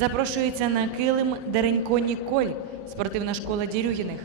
запрошується на килим Деренько Ніколь, спортивна школа Дірюгіних.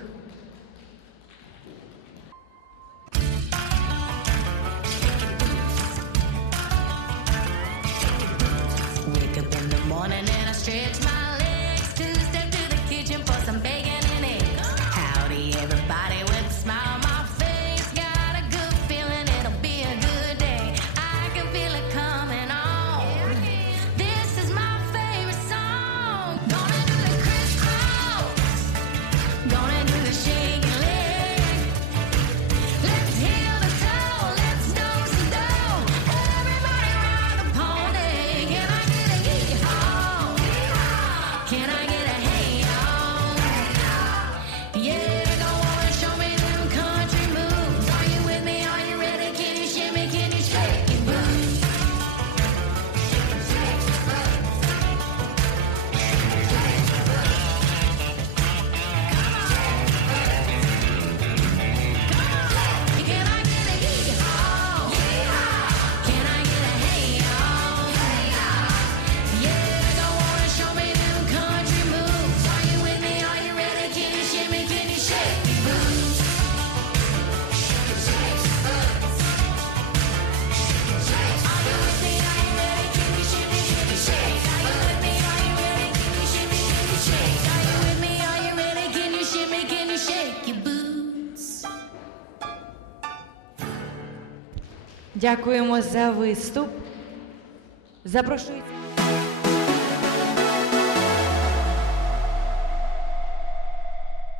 Дякуємо за виступ. Запрошується.